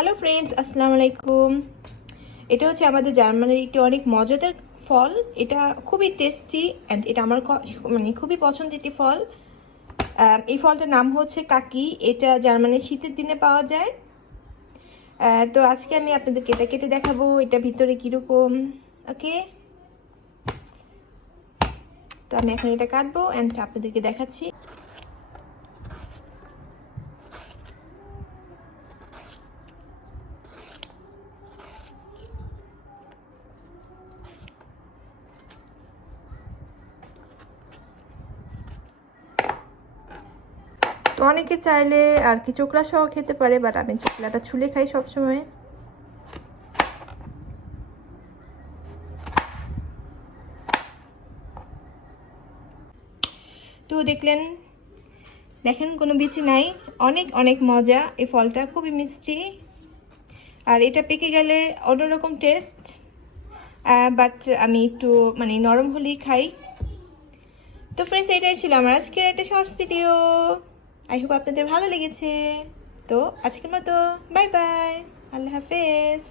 Hello friends আসসালামু আলাইকুম এটা হচ্ছে আমাদের জার্মানির একটি অনেক মজাদার ফল। এটা খুবই টেস্টি অ্যান্ড এটা আমার মানে খুবই পছন্দের একটি ফল। এই ফলটার নাম হচ্ছে কাকি। এটা জার্মানির শীতের দিনে পাওয়া যায়। তো আজকে আমি আপনাদেরকে এটা কেটে দেখাবো এটা ভিতরে কীরকম। ওকে তো আমি এখন এটা কাটবো অ্যান্ড আপনাদেরকে দেখাচ্ছি। তো অনেকে চাইলে আর কি চোকলা সহ খেতে পারে বাট আমি চোকলাটা ছুলে খাই সবসময়। তো দেখলেন, দেখেন কোনো বিচি নাই। অনেক অনেক মজা এই ফলটা, খুবই মিষ্টি। আর এটা পেকে গেলে অন্যরকম টেস্ট বাট আমি একটু মানে নরম হলেই খাই। তো ফ্রেন্ডস এটাই ছিল আমার আজকের একটা শর্টস ভিডিও আই হোপ আপনাদের ভালো লেগেছে। তো আজকের মতো বাই বাই আল্লাহ হাফেজ।